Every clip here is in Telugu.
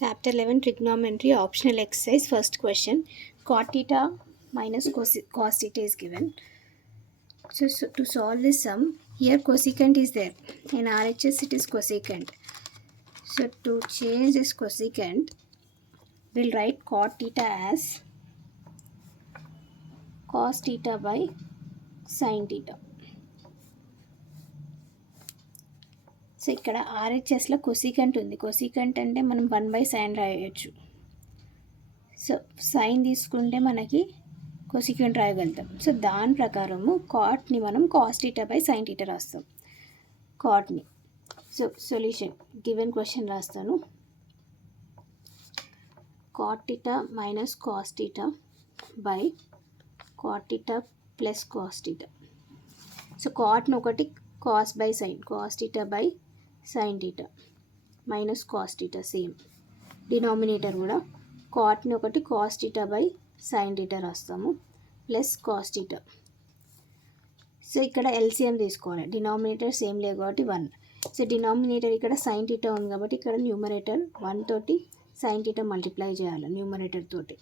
Chapter 11 Trigonometry Optional Exercise. First question. Cot theta minus cos theta is given. So to solve this sum, here cosecant is there. In RHS it is cosecant. So to change this cosecant, we'll write cot theta as cos theta by sin theta. So ఇక్కడ ఆర్హెచ్ఎస్లో కొసికంట్ ఉంది. కొసికంట్ అంటే మనం 1/sin రాయొచ్చు. సో సైన్ తీసుకుంటే మనకి కొసికంట్ రాయగలుగుతాం. సో దాని ప్రకారము కాట్ని మనం cos theta by sine theta రాస్తాం. కాట్ని సో సొల్యూషన్ గివెన్ క్వశ్చన్ రాస్తాను. Cot theta minus cos theta by cot theta plus cos theta. So కాట్ని ఒకటి cos by sine, cos theta by sine theta minus cos theta same. Denominator కూడా కాట్ని ఒకటి cos theta by sine theta రాస్తాము ప్లస్ కాస్ థీటా. సో ఇక్కడ ఎల్సిఎం తీసుకోవాలి. డినామినేటర్ సేమ్ లేదు కాబట్టి 1. సో డినామినేటర్ ఇక్కడ సైన్ థీటా ఉంది కాబట్టి ఇక్కడ న్యూమరేటర్ 1 తోటి సైన్ థీటా మల్టిప్లై చేయాలి న్యూమరేటర్ తోటి.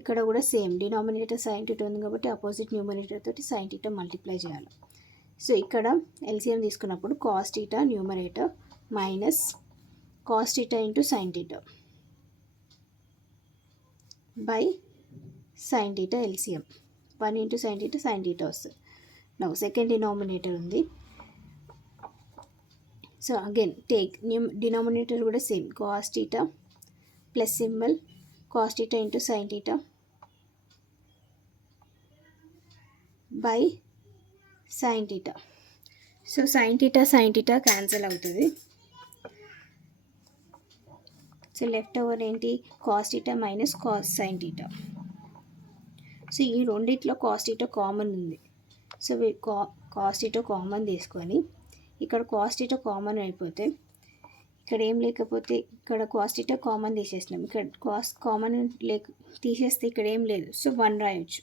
ఇక్కడ కూడా సేమ్ డినామినేటర్ సైన్ థీటా ఉంది కాబట్టి అపోజిట్ న్యూమరేటర్ తోటి సైన్ థీటా మల్టిప్లై చేయాలి. సో ఇక్కడ ఎల్సిఎం తీసుకున్నప్పుడు cos theta numerator minus cos theta into sine theta by sine theta LCM 1 into sine theta వస్తుంది. నౌ సెకండ్ డినామినేటర్ ఉంది. సో అగైన్ టేక్ డినామినేటర్ కూడా same cos theta plus symbol cos theta into sine theta by sine theta. So sine theta cancel అవుతుంది. సో లెఫ్ట్ ఓవర్ ఏంటి cos theta minus cos sine theta. So ఈ రెండిట్లో కాస్ థీటా కామన్ ఉంది. సో కాస్ థీటా కామన్ తీసుకొని ఇక్కడ కాస్ థీటా కామన్ అయిపోతే ఇక్కడ ఏం లేకపోతే ఇక్కడ కాస్ థీటా కామన్ తీసేసినాం. ఇక్కడ కాస్ కామన్ తీసేస్తే ఇక్కడ ఏం లేదు. సో 1 రాయొచ్చు.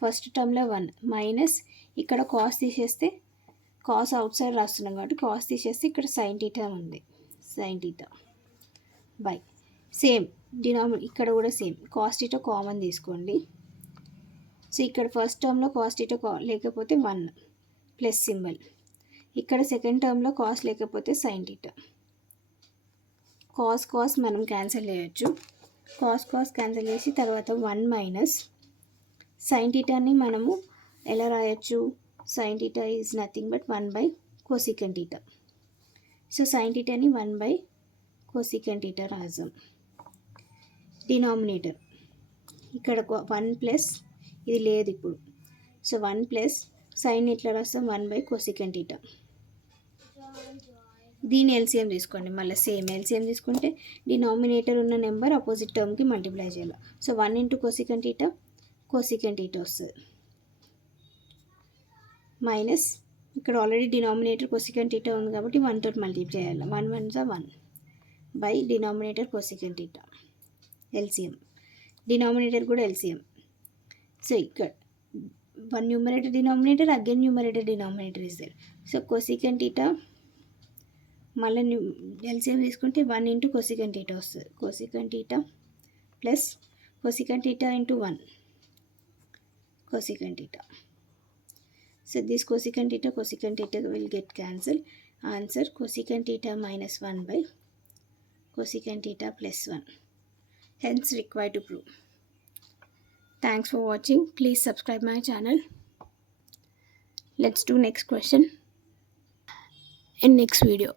ఫస్ట్ టర్మ్లో 1 మైనస్ ఇక్కడ కాస్ తీసేస్తే కాస్ అవుట్ సైడ్ రాస్తున్నాం కాబట్టి కాస్ తీసేస్తే ఇక్కడ సైన్ థీటా ఉంది. సైన్ థీటా బై సేమ్ ఇక్కడ కూడా సేమ్ కాస్ థీటా కామన్ తీసుకోండి. సో ఇక్కడ ఫస్ట్ టర్మ్లో కాస్ థీటా లేకపోతే 1 ప్లస్ సింబల్. ఇక్కడ సెకండ్ టర్మ్లో కాస్ లేకపోతే సైన్ థీటా. కాస్ మనం క్యాన్సిల్ చేయొచ్చు. కాస్ క్యాన్సిల్ చేసి తర్వాత 1 మైనస్ సైన్ థీటాని మనము ఎలా రాయొచ్చు. Sine theta is nothing but 1 cosecant theta. So sine థీటాని 1 cosecant theta రాద్దాం. డినామినేటర్ ఇక్కడ 1 ప్లస్ ఇది లేదు ఇప్పుడు. సో 1 ప్లస్ సైన్ ఎట్లా రాస్తాం 1 cosecant theta. దీని ఎల్సిఎం తీసుకోండి. మళ్ళీ సేమ్ ఎల్సిఎం తీసుకుంటే డినామినేటర్ ఉన్న నెంబర్ అపోజిట్ టర్మ్కి మల్టిప్లై చేయాలి. సో 1 ఇంటూ cosecant theta వస్తుంది మైనస్ ఇక్కడ ఆల్రెడీ డినామినేటర్ cosecant theta ఉంది కాబట్టి 1 తోటి మల్టిప్లై చేయాలి. 1 1 1 by denominator cosecant theta LCM. Denominator కూడా ఎల్సిఎం. సో ఇక్కడ 1 numerator denominator again numerator denominator is there. So cosecant theta మళ్ళీ ఎల్సిఎం తీసుకుంటే 1 ఇంటూ cosecant theta వస్తుంది. cosecant theta plus cosecant theta into 1 cosecant theta. So this cosecant theta will get cancelled. Answer cosecant theta minus 1 cosecant theta plus 1. Hence required to prove. Thanks for watching. Please subscribe my channel. Let's do next question in next video.